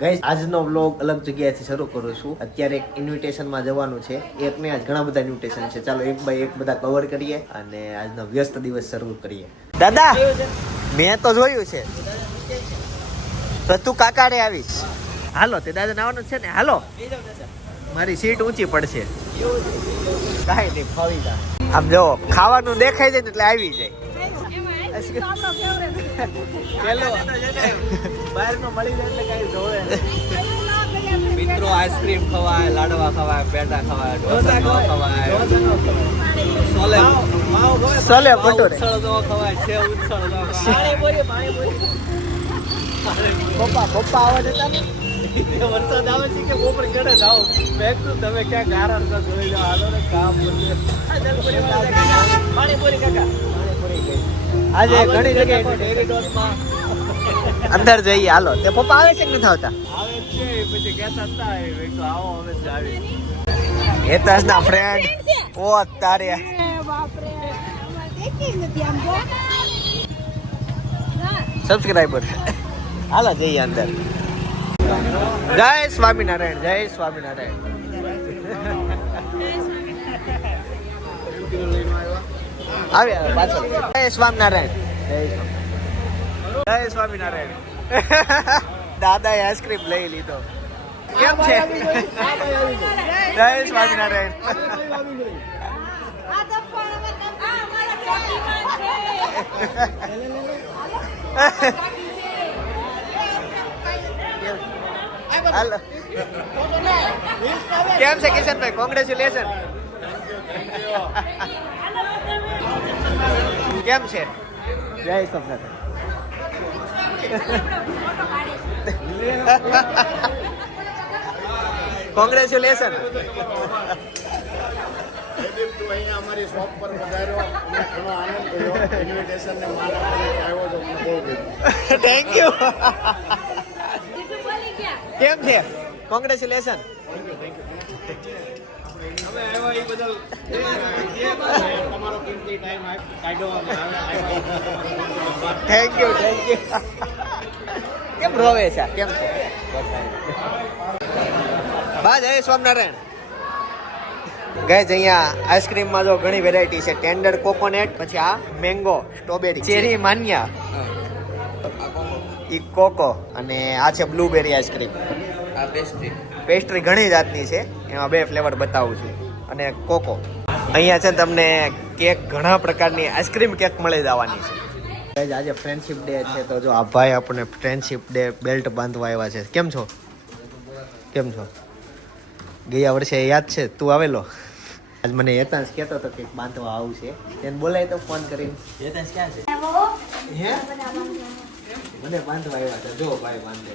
Guys આજનો vlog અલગ જગ્યાએથી શરૂ કરું છું. અત્યારે એક ઇન્વિટેશનમાં જવાનું છે. એક ને આજ ઘણા બધા ઇન્વિટેશન છે. ચાલો, એક બાય એક બધા કવર કરીએ અને આજનો વ્યસ્ત દિવસ શરૂ કરીએ. દાદા, મેં તો જોયું છે. તો કાકાડે આવીશ. હાલો, તે દાદા આવવાનું છે ને? હાલો. મારી સીટ ઊંચી પડશે. કાંઈ નહીં, ફાવી આમ જો, ખાવાનું દેખાય છે ને એટલે આવી જાય. મિત્રો આઈસ્ક્રીમ ખવાય લાડવા ખવાય પેંડા ખવાય ઢોસા ખવાય. સોલે સોલે ભટુરે. ખવાય છે ખવાય. પપ્પા પપ્પા આવા જતા ને? વરસાદ આવે છે કે બપોર કેડે જાઓ? મેં તું તમે ક્યાં ગારા જોઈ જાઓ હાલો ને કામ પાણીપુરી કાકા. આજે ઘણી જગ્યાએ અંદર જઈએ હાલો. તે પપ્પા આવે છે કે નથી આવતા? આવે છે પછી કહેતા હતા એ તો આવો હવે જ આવી હેતાસ ના ફ્રેન્ડ ઓ તારે. સબસ્ક્રાઇબર હાલો જઈએ અંદર. જય સ્વામિનારાયણ. જય સ્વામિનારાયણ. આવે આવે પાછળ જય સ્વામિનારાયણ જય સ્વામિ- જય સ્વામિનારાયણ દાદાએ આઈસ્ક્રીમ લઈ લીધો કેમ છે જય સ્વામિનારાયણ હાલો કેમ છે કિશનભાઈ કોંગ્રેચ્યુલેશન કેમ છે? જય સ્વામિનારાયણ કોંગ્રેચ્યુલેશન તું અહીંયા અમારી શોપ પર પધાર્યો અમને આનંદ થયો ઇન્વિટેશન ને માન આપીને આવ્યો છો. મને બહુ ગમ્યું. થેન્ક યુ કેમ છે? Congratulation thank you thank you કેમ રોવે છે? કેમ છે? બા જય સ્વામિનારાયણ. ગાઈઝ અહીંયા આઈસ્ક્રીમમાં જો ઘણી વેરાયટી છે. ટેન્ડર કોકોનેટ પછી આ મેંગો સ્ટ્રોબેરી ચેરી માન્યા ઈ કોકો અને આ છે બ્લુબેરી આઈસ્ક્રીમ આ પેસ્ટ્રી પેસ્ટ્રી ઘણી જાતની છે. એમાં બે ફ્લેવર બતાવું છું. અને કોકો અહીંયા છે તમને કેક ઘણા પ્રકારની આઈસ્ક્રીમ કેક મળી જવાની છે. આજે ફ્રેન્ડશિપ ડે છે તો જો આ ભાઈ આપણને ફ્રેન્ડશિપ ડે બેલ્ટ બાંધવા આવ્યા છે. કેમ છો? કેમ છો? ગયા વર્ષે યાદ છે? તું આવેલો? આજ મને યતાંશ કહેતો હતો કે બાંધવા આવશે તેને બોલાય તો ફોન કરીને. યતાંશ ક્યાં છે? હે? મને બાંધવા આવ્યા હતા જો ભાઈ બાંધે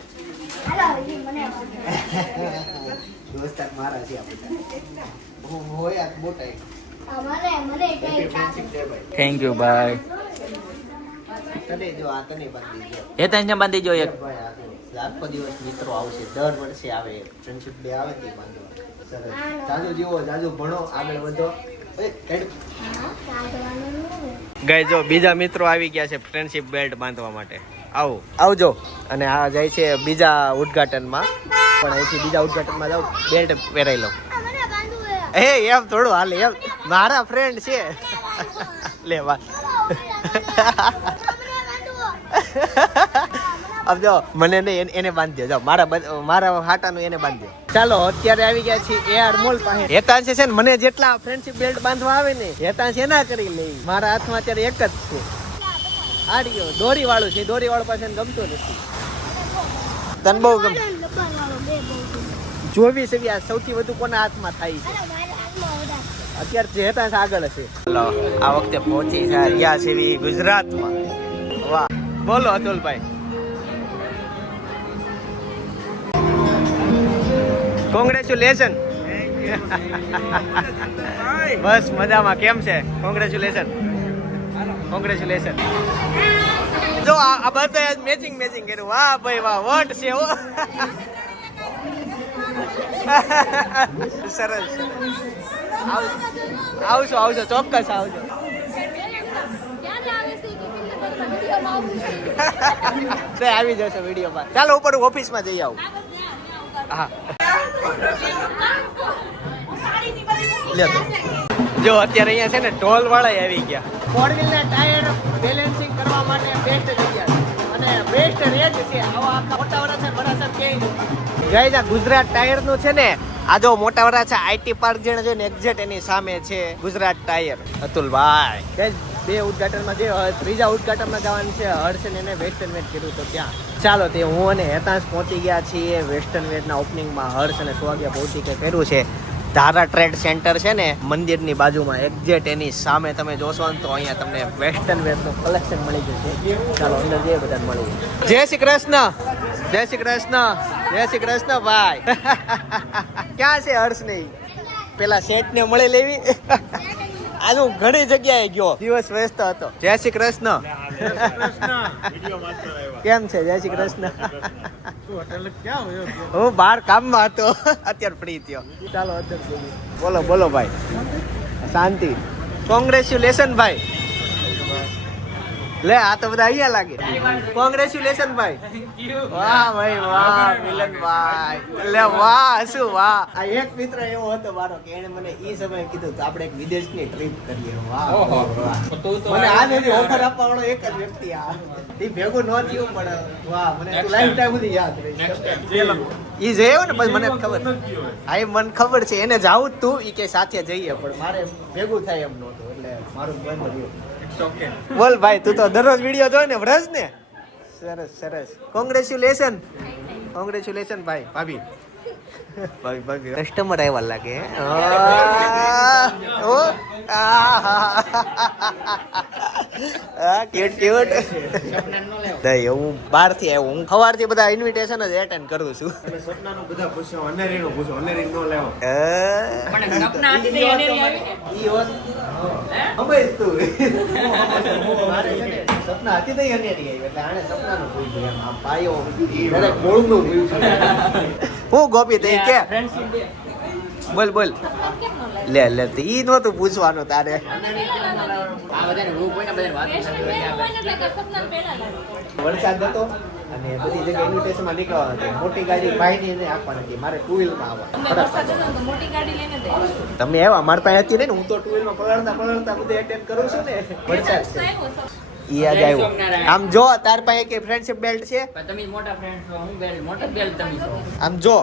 દોસ્તાર મારા છે હોય આ મોટા થેન્ક યુ ભાઈ. એ તો અહીંયા બાંધી ગયો એ તને બાંધી જો એક. આખો દિવસ મિત્રો આવશે. દર વર્ષે આવે. ફ્રેન્ડશિપ ડે આવે તે બાંધવા. સરસ. જાજુ જીવો જાજુ ભણો આગળ વધો. ગઈ જો બીજા મિત્રો આવી ગયા છે ફ્રેન્ડશિપ બેલ્ટ બાંધવા માટે. આવો. આવજો. અને આ જાય છે બીજા ઉદઘાટનમાં. પણ અહીંથી બીજા ઉદ્ઘાટનમાં જાઉં બેલ્ટ પહેરાઈ લો. એ, એમ થોડું હાલે, એમ. મારા ફ્રેન્ડ છે. લે વાત જો, મને નહીં, એને- બાંધી જાઓ મારા મારા હાટાનું એને બાંધી ચાલો, અત્યારે આવી ગયા છીએ એઆર મોલ પાસે. હેતાંશ છે ને, મને જેટલા ફ્રેન્ડશિપ બેલ્ટ બાંધવા આવે ને, હેતાંશ એના કરી લઈ. મારા હાથમાં અત્યારે એક જ છે. આડિયો દોરી વાળું છે દોરી વાળું પાસે ગમતું નથી. તન બહુ ગમ ચોવીસ એવી આ સૌથી વધુ કોના હાથમાં થાય છે? અત્યારે જે હેતાંશ આગળ છે ચલો આ વખતે પહોંચી ગયા છે ગુજરાતમાં. વાહ. બોલો અતુલભાઈ. કોંગ્રેચ્યુલેશન બસ મજામાં. કેમ છે? કોંગ્રેચ્યુલેશન કોંગ્રેચ્યુલેશન જો આ બધા મેચિંગ મેચિંગ કર્યું. વાહ ભાઈ, વાહ, વટ છે, હો. સરસ આવ- આવજો આવજો, ચોક્કસ આવજો. આવી જશે વિડીયોમાં. ચાલો ઉપર ઓફિસમાં જઈ આવું. હા. જો, અત્યારે અહીંયા છે ને ઢોલ વાળા આવી ગયા. ફોર વ્હીલના ટાયર બેલેન્સિંગ બેસ્ટ રેટ છે. આવા આખા મોટા વડા છે ક્યાંય ગુજરાતનું છે ને આ જો મોટા વડા છે આઈટી પાર્ક જેને જો ને એની સામે છે ગુજરાત ટાયર. અતુલભાઈ. બે ઉદઘાટનમાં જે ત્રીજા ઉદઘાટનમાં જવાનું છે હર્ષન એને વેસ્ટર્ન વેટ કીધું તો ત્યાં. ચાલો તે હું અને હેતાંશ પહોંચી ગયા છીએ વેસ્ટર્ન વેટના ઓપનિંગમાં હર્ષ અને સ્વાગ્યા પહોંચી કે કર્યું છે. ધારા ટ્રેડ સેન્ટર છે ને, મંદિરની બાજુમાં એક્ઝેક્ટ એની સામે તમે જોશો ને તો અહીંયા તમને વેસ્ટર્ન વેરનું કલેક્શન મળી જશે. ચાલો, અંદર જઈએ બધા મળી જય શ્રી કૃષ્ણ! જય શ્રી કૃષ્ણ! જય શ્રી કૃષ્ણ ભાઈ. ક્યાં છે હર્ષ નહીં? પેલા શેઠ ને મળે લેવી. આજે હું ઘણી જગ્યાએ ગયો. દિવસ વ્યસ્ત હતો. જય શ્રી કૃષ્ણ! કેમ છે? જય શ્રી કૃષ્ણ. હું બહાર કામમાં હતો. અત્યારે ફ્રી થયો. ચાલો બોલો. બોલો ભાઈ. શાંતિ. કોંગ્રેચ્યુલેશન ભાઈ. લે આ તો બધા અહીંયા લાગે. કોંગ્રેચ્યુલેશન ભાઈ. વાહ ભાઈ વાહ મિલન ભાઈ લે વાહ શું વાહ. આ એક મિત્ર એવો હતો મારો કે એને મને ઈ સમયે કીધું કે આપણે એક વિદેશની ટ્રીપ કરીએ. વાહ વાહ. મને આ નથી ઓફર આપવા વાળો એક જ વ્યક્તિ આ. તે ભેગું ન થયું પણ વાહ મને તું લાઈફ ટાઈમ સુધી યાદ રહીશ ઈ જયો ને પછી મને ખબર. હા એ મને ખબર છે. એને જાવું જ તું ઈ કે સાથે જઈએ. પણ મારે ભેગું થાય એમ નહોતું એટલે મારું બંધ રહ્યું. બોલ ભાઈ તું તો દરરોજ વીડિયો જોઈ ને વ્રજ ને? સરસ સરસ. કોંગ્રેચ્યુલેશન કોંગ્રેચ્યુલેશન ભાઈ ભાભી. કસ્ટમર આવ્યા લાગે ઓ આ ક્યુટ ક્યુટ નહીં હું બહારથી આવ્યો હું સવારથી બધા ઇન્વિટેશન જ એટેન્ડ કરું છું સપનાનું બધા પૂછો અનેરીનું પૂછો અનેરી નો લેવો અ, ઈ હોત- અમે તું. મારે છે સપના હતી તઈ અનેરી આવી એટલે આણે સપનાનું પૂછ્યું એમ આ પાયો દરેક મૂળનું પૂછ્યું હું ગોપી તે કે. બોલ બોલ. લે લે તો ઈ નહોતું પૂછવાનું તારે. વરસાદ હતો અને બધી જગ્યાએ ઇન્વિટેશનમાં નીકળવાનું હતું. મોટી ગાડી ભાઈની એને આપવાની હતી. મારે ટુ વ્હીલમાં આવવા મોટી ગાડી લઈને તમે આવ્યા મારી પાસે હતી ને હું. તો ટુ વ્હીલમાં પલળતા પલળતા બધું એટેન્ડ કરું છું ને. વરસાદ છે. ઈ આવ્યું. આમ જો તાર પાસે એક ફ્રેન્ડશિપ બેલ્ટ છે. તમે મોટા ફ્રેન્ડ છો હું બેલ્ટ મોટા બેલ્ટ તમે છો. આમ જો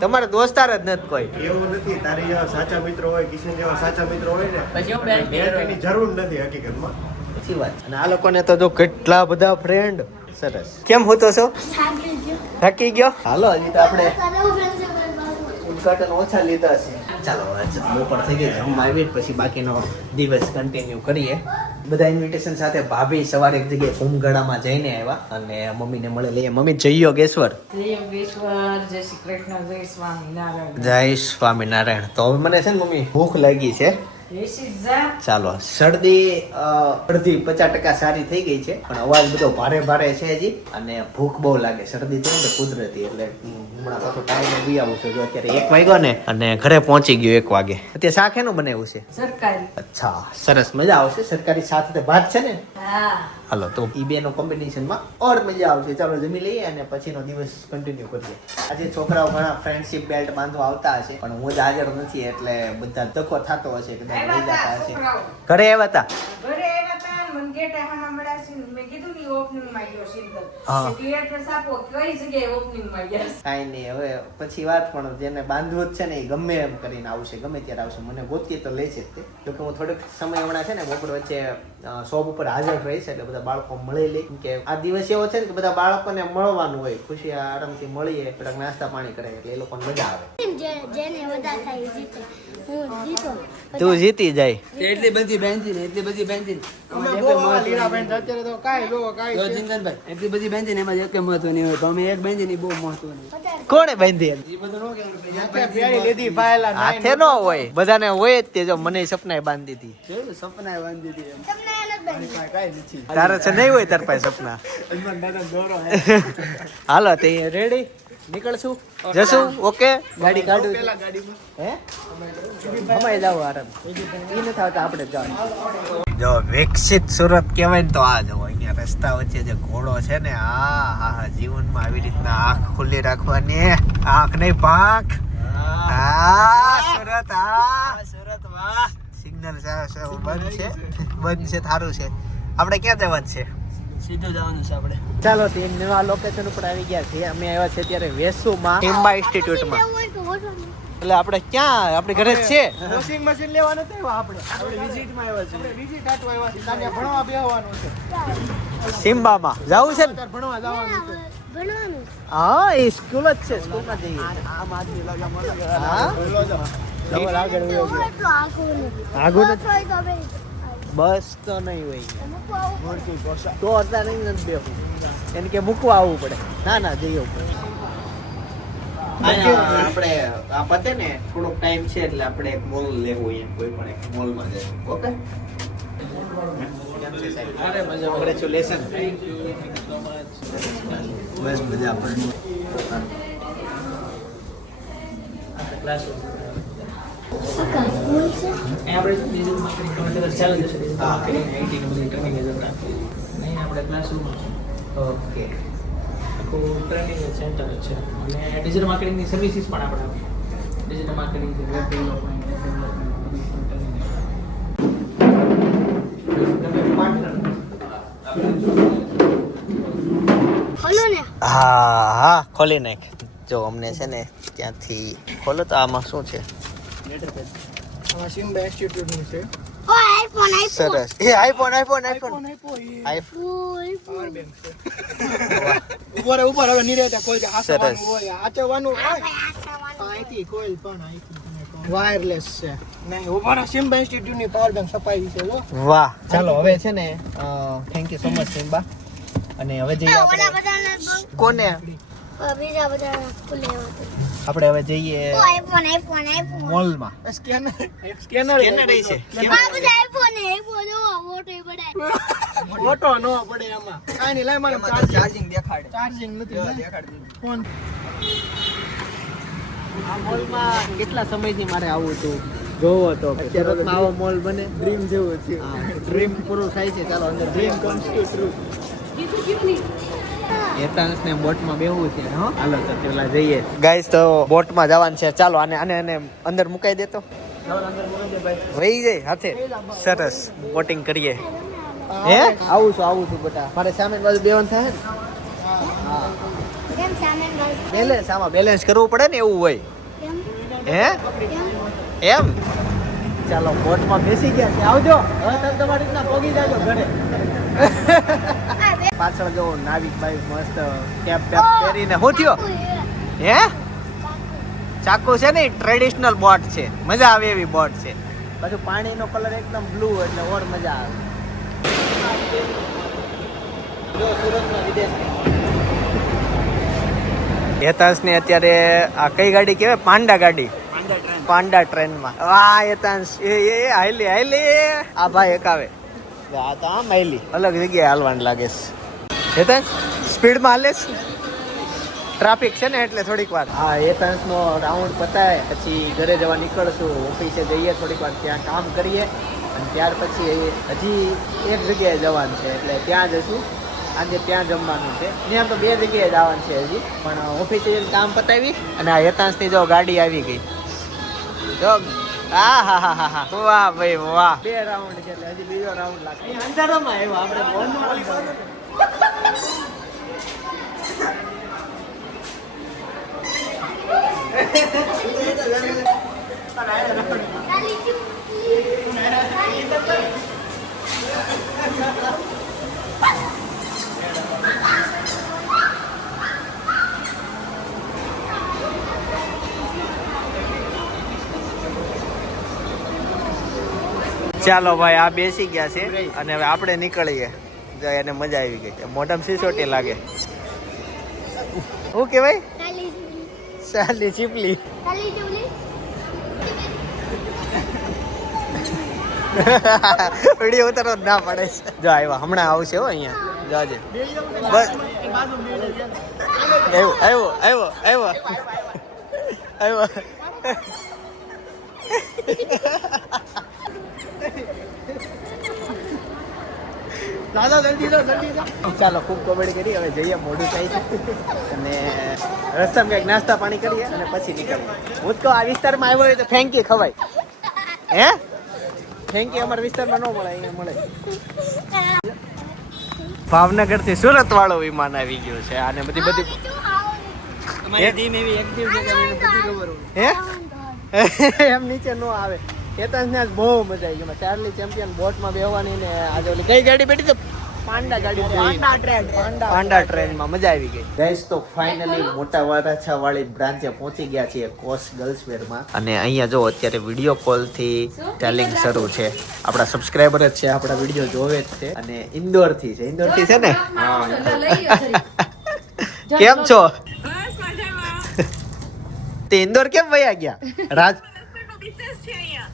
તમારા દોસ્તાર જ નથી કોઈ. એવું નથી તારે જેવા સાચા મિત્રો હોય કિશન જેવા સાચા મિત્રો હોય ને પછી હું બેલ બેનની જરૂર નથી હકીકતમાં. સાચી વાત. અને આ લોકોને તો જો કેટલા બધા ફ્રેન્ડ સરસ. કેમ હોતો છો? થાકી ગયો? હાલો હજી તો આપણે ઉદઘાટન ઓછા લીધા છે. ચાલો બપોર થઈ ગઈ જમવા આવી પછી બાકીનો દિવસ કન્ટિન્યુ કરીએ. બધા ઇન્વિટેશન સાથે ભાભી સવારે એક જગ્યાએ કુંભગઢામાં જઈને આવ્યા અને મમ્મીને મળે. લઈએ મમ્મી જય યોગેશ્વર. જય સ્વામિનારાયણ. જય સ્વામિનારાયણ. તો હવે મને છે ને મમ્મી ભૂખ લાગી છે. ચાલો શરદી અડધી પચાસ ટકા સારી થઈ ગઈ છે પણ અવાજ બધો ભારે ભારે છે હજી અને ભૂખ બહુ લાગે શરદી થઈ ને કુદરતી એટલે હમણાં પાછો ટાઈમ બી આવું છું જો અત્યારે એક વાગ્યો ને અને ઘરે પહોંચી ગયો એક વાગે. અત્યારે શાક એનું બનાવ્યું છે? સરકારી. અચ્છા સરસ મજા આવશે સરકારી સાથે ભાત છે ને? હાલો તો ઈ બે નો કોમ્બિનેશનમાં ઓર મજા આવશે. ચાલો જમી લઈએ અને પછીનો દિવસ કન્ટિન્યુ કરીએ. આજે છોકરાઓ ઘણા ફ્રેન્ડશિપ બેલ્ટ બાંધવા આવતા હશે પણ હું જ હાજર નથી એટલે બધા ધક્કો થતો હશે કદાચ હશે ઘરે આવ્યા હતા ઘરે આવ્યા તા ને મને ગેટ આમાં મળ્યા છે મેં કીધું ને ઓપનિંગમાં ગયો સિંગલ ક્લિયર એડ્રેસ આપો કઈ જગ્યાએ ઓપનિંગમાં ગયા? કાંઈ નહીં હવે પછી વાત પણ જેને બાંધવો જ છે ને એ ગમે એમ કરીને આવશે ગમે ત્યારે આવશે. મને ગોતીએ તો લે છે જ જો જોકે હું થોડોક સમય હમણાં છે ને બપોર વચ્ચે શોપ ઉપર હાજર રહીશ એટલે બધા બાળકો મળી લે. કે આ દિવસ એવો છે ને કે બધા બાળકોને મળવાનું હોય. ખુશી આરામથી મળીએ થોડાક નાસ્તા પાણી કરે એટલે એ લોકોને મજા આવે. જે- જેને વધારે થાય જીતે. હું જીતો. તું જીતી જાય. એટલી બધી બેન્ચી ને એટલી બધી બેન્ચી એટલી બધી ને એમાં એક મહત્વની હોય. તો એક ની બહુ મહત્વની કોણે બાંધી હાથે નો હોય. બધાને હોય જ તે જો મને સપનાએ બાંધી હતી. બાંધી હતી તારે છે નહીં હોય તાર પાસે સપના? હાલો તે રેડી નીકળશું? જશું? ઓકે? ગાડી કાઢું. હે? અમારે જાવ આરામ. એ નથી આવતા આપણે જવાનું. જો વિકસિત સુરત કહેવાય ને તો આ જો અહીંયા રસ્તા વચ્ચે જે ઘોડો છે ને આ હા હા જીવનમાં આવી રીતના આંખ ખુલ્લી રાખવાની. આંખ નહીં પાંખ. આ સુરત આ સુરત વાહ. સિગ્નલ બંધ છે. બંધ છે થારું છે. આપણે ક્યાં જવાનું છે? સીધું જવાનું છે આપણે. ચાલો ટીમ નવા લોકેશન ઉપર આવી ગયા છીએ. અમે આવ્યા છે ત્યારે વેસુમાં. હિમ્બા ઇન્સ્ટિટ્યૂટમાં. એટલે આપણે ક્યાં? આપણે ઘરે છે. વોશિંગ મશીન લેવાનું તો આપણે. આપણે વિઝિટમાં આવ્યા છીએ. વિઝિટ આટવા આવ્યા છીએ. ત્યાં ભણવા બેહવાનું છે. સિમ્બામાં. જવું છે ને? ભણવા જવાનું છે. હા એ સ્કૂલ જ છે. સ્કૂલમાં જઈએ આમ આદમી લાગ્યા મને હા? બોલો છો આગળ બસ તો નહીં હોય. તો અત્યારે નહીં નથી બેહવું એને કે મૂકવા આવવું પડે. ના ના જઈએ ઉપર આપણે આ પતે ને થોડોક ટાઈમ છે એટલે આપણે એક મોલ લેવું એમ કોઈ પણ એક મોલમાં જઈએ. ઓકે? અરે મજા કોંગ્રેચ્યુલેશન બસ મજા આપણે ક્લાસ આપણે ઓકે. આખું ટ્રેનિંગ સેન્ટર છે. અને ડિજિટલ માર્કેટિંગની સર્વિસીસ પણ આપણે આપીએ. ડિજિટલ માર્કેટિંગ છે વેબ ડેવલપમેન્ટ હા હા ખોલી નાખ. જો અમને છે ને ત્યાંથી ખોલો તો આમાં શું છે? આમાં સિમ્બા ઇન્સ્ટિટ્યૂટનું છે. સરસ. એ આઈફોન આઈફોન આઈફોન. વાયરલેસ છે. નહીં ઉપર સિમ્બા ઇન્સ્ટિટ્યૂટની પાવર બેંક સપાઈ છે વાહ. ચાલો હવે છે ને thank you so much Simba. અને હવે જઈએ આપણે કોને? બીજા. આપણે હવે જઈએ આઈફોન આઈફોન આઈફોન. મોલમાં. સ્કેનર. સ્કેનર છે. ફોટો ન પડે એમાં કાઈ નહીં લાય મારે ચાર્જિંગ દેખાડે. ચાર્જિંગ નથી દેખાડતી ફોન આ મોલમાં કેટલા સમયથી મારે આવું હતું? જોવો તો સુરતમાં આવો મોલ બને. ડ્રીમ જેવું છે. ડ્રીમ પૂરું થાય છે. ચાલો અંદર dream comes to true Etansh ને બોટમાં બેહવું છે હો? હાલો તો પેલા જઈએ. ગાઈસ તો બોટમાં જવાનું છે. ચાલો આને આને આને અંદર મુકાઈ દેતો વહી જાય હાથે. સરસ. બોટિંગ કરીએ. હે? આવું છું આવું છું બેટા. મારે સામે બાજુ બેવાનું થાય ને? કેમ બેલેન્સ આમાં બેલેન્સ કરવું પડે ને એવું હોય. હે? એમ? ચાલો બોટમાં બેસી ગયા છે. આવજો. હવે તમે તમારી રીતના પોગી જાજો ઘરે. પાછળ જો નાવિક ભાઈ મસ્ત કેપ બેપ પહેરીને હું થયો? હે? ચાકુ છે ને ટ્રેડિશનલ બોટ છે. મજા આવે એવી બોટ છે. પાછું પાણીનો કલર એકદમ બ્લુ એટલે ઓર મજા આવે. જો સુરતમાં વિદેશ હેતાંશ ને અત્યારે આ કઈ ગાડી કહેવાય? પાંડા ગાડી. પાંડા ટ્રેનમાં. વાહ હેતાંશ. એ એ એ, હાઈલી હાઈલી આ ભાઈ એકાવે. આ તો આમ હાઈલી અલગ જગ્યાએ હાલવાનું લાગે છે. હેતાંશ સ્પીડમાં હાલે ટ્રાફિક છે ને એટલે થોડીક વાર. હા હેતાંશ નો રાઉન્ડ પતાય પછી ઘરે જવા નીકળશું ઓફિસે જઈએ થોડીક વાર ત્યાં કામ કરીએ અને ત્યાર પછી હજી એક જગ્યાએ જવાનું છે એટલે ત્યાં જશું. આજે ત્યાં જમવાનું છે. ત્યાં તો બે જગ્યાએ જવાનું છે હજી પણ ઓફિસે જઈને કામ પતાવી અને આ હેતાંશની જો ગાડી આવી ગઈ. જો આ હા હા હા હા. વાહ ભાઈ વાહ. બે રાઉન્ડ છે એટલે હજી બીજો રાઉન્ડ લાગે. અંધારામાં આવ્યો આપણે ચાલો ભાઈ આ બેસી ગયા છે અને હવે આપણે નીકળીએ. જો એને મજા આવી ગઈ. મોઢામાં સિસોટી લાગે. શું કહેવાય? સાલી ચીપલી. વીડિયો ઉતારો ના પડે. છે જો આવ્યા, હમણાં આવશે હો અહીંયા. જાજે બસ. આવ્યો આવ્યો આવ્યો આવ્યો. આવ્યો. દાદા જલ્દી દો જલ્દી દો ચાલો ખૂબ કોમેડી કરી હવે જઈએ મોઢું થાય છે અને રસ્તામાં કંઈક નાસ્તા પાણી કરીએ અને પછી નીકળીએ. હું તો આ વિસ્તારમાં આવ્યો હોય તો ફેંકી ખવાય. હે? ફેંકી અમારા વિસ્તારમાં ન મળે અહીંયા મળે. ભાવનગરથી સુરત વાળો વિમાન આવી ગયો છે અને બધી બધી એમ નીચે નો આવે. ચેતન ને આજ બહુ મજા આવી ગઈ. ચાર્લી ચેમ્પિયન બોટમાં બેહવાની ને આજે ઓલી કઈ ગાડી બેઠી તો? પાંડા ગાડી પાંડા ટ્રેન. પાંડા ટ્રેનમાં મજા આવી ગઈ. ગાઈસ તો ફાઇનલી મોટા વારાછા વાળી બ્રાન્ચે પહોંચી ગયા છીએ કોસ ગર્લ્સ વેરમાં. અને અહીંયા જો અત્યારે વીડિયો કોલથી ટેલિંગ શરૂ છે. આપણા સબસ્ક્રાઇબર જ છે આપણા વીડિયો જોવે જ છે. અને ઇન્દોરથી છે ઇન્દોરથી છે ને કેમ છો? તે ઇન્દોર કેમ વયા ગયા? રાજ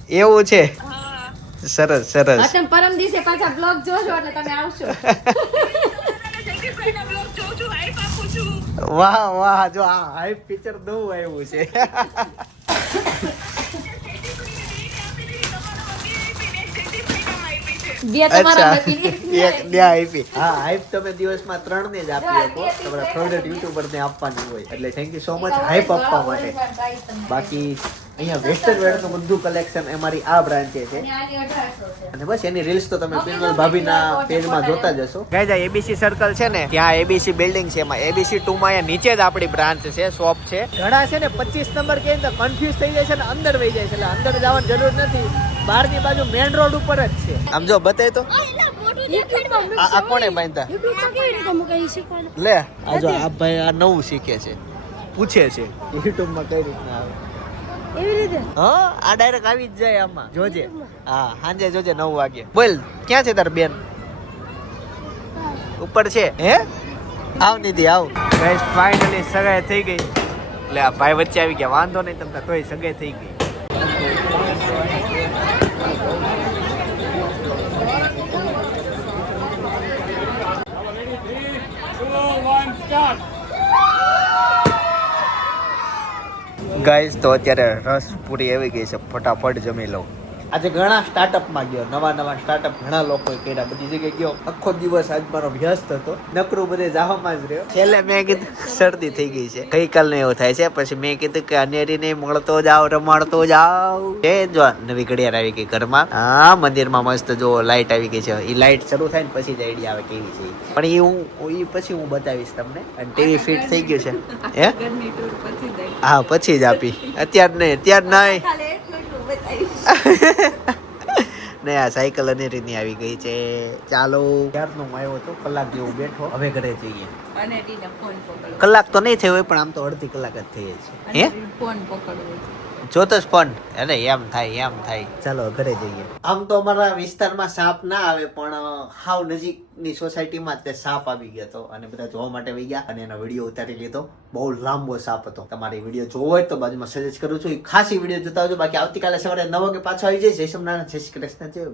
એવું છે? સરસ સરસ. તમે પરમ દિવસે પાછા બ્લોગ જોજો એટલે તમે આવશો. વાહ વાહ જો આ હાઈપ પિક્ચર નવું આવ્યું છે. બે તમારા એક ન્યા આપી. હા હાઈપ તમે દિવસમાં ત્રણ ને જ આપી શકો. તમારા ફેવરેટ યુટ્યુબર ને આપવાની હોય. એટલે thank you so much hype આપવા માટે. બાકી અહીંયા વેસ્ટર્ન વેરનું બધું કલેક્શન અમારી આ બ્રાન્ચે છે. અને બસ એની રીલ્સ તો તમે પિન્મલ ભાભીના પેજમાં જોતા જ હશો. ગાઈઝ આ એબીસી સર્કલ છે ને ત્યાં એબીસી બિલ્ડિંગ છે એમાં એબીસી ટુ માં અહીંયા નીચે જ આપણી બ્રાન્ચ છે શોપ છે. ઘણા છે ને 25 નંબર કે તો કન્ફ્યુઝ થઈ જાય છે ને અંદર વહી જાય છે. એટલે અંદર જવાની જરૂર નથી. બહારની બાજુ મેઇન રોડ ઉપર જ છે. આમ જો બતાય તો. આ આ કોણે બાંધતા લે આ જો આ ભાઈ આ નવું શીખે છે. પૂછે છે. યુટ્યુબમાં કઈ રીતના આવે? એવી રીતે? હા આ ડાયરેક્ટ આવી જ જાય આમાં. જોજે. હા સાંજે જોજે નવ વાગે. બોલ ક્યાં છે તાર બેન? ઉપર છે. હે? આવ નિધિ આવ. ગાઈસ ફાઇનલી સગાઈ થઈ ગઈ. એટલે આ ભાઈ વચ્ચે આવી ગયા. વાંધો નહીં તમને તોય સગાઈ થઈ ગઈ. ગાઈસ તો અત્યારે રસ પૂરી આવી ગઈ છે. ફટાફટ જમી લઉં. આજે ઘણા સ્ટાર્ટઅપમાં ગયો. નવા નવા સ્ટાર્ટઅપ ઘણા લોકોએ કર્યા. બધી જગ્યાએ ગયો. આખો દિવસ આજ મારો વ્યસ્ત હતો. નકરું બધે જાવામાં જ રહ્યો. છેલ્લે મેં કીધું શરદી થઈ ગઈ છે. ગઈકાલનું એવું થાય છે. પછી મેં કીધું કે અનેરી નહીં મળતો જાવ રમાડતો જાવ એ જો નવી ઘડિયાળ આવી ગઈ ઘરમાં. હા મંદિરમાં મસ્ત જો લાઈટ આવી ગઈ છે. એ લાઈટ શરૂ થાય ને પછી જ આઈડિયા આવે કેવી છે પણ એ હું એ પછી હું બતાવીશ તમને. અને ટીવી ફિટ થઈ ગયું છે. હે? હા પછી જ આપી. અત્યાર નહીં અત્યાર નહીં. ને આ સાયકલ અનેરીની આવી ગઈ છે. ચાલો. ક્યારનો આવ્યો હતો? કલાક જેવું બેઠો. હવે ઘરે જઈએ. કલાક તો નહીં થયો પણ આમ તો અડધી કલાક જ થઈ છે હે? ફોન પકડવો જોતો જ પણ અરે, એમ થાય એમ થાય. ચાલો, ઘરે જઈએ. આમ તો અમારા વિસ્તારમાં સાપ ના આવે, પણ હાવ નજીકની સોસાયટીમાં તે સાપ આવી ગયો હતો અને બધા જોવા માટે વહી ગયા. અને એનો વીડિયો ઉતારી લીધો. બહુ લાંબો સાપ હતો. તમારે વીડિયો જોવો હોય તો બાજુમાં સજેસ્ટ કરું છું. ખાસી વીડિયો જોતા હોજો બાકી આવતીકાલે સવારે નવ વાગે પાછો આવી જાય જય સોમનારાયણ જય શ્રી કૃષ્ણ. જય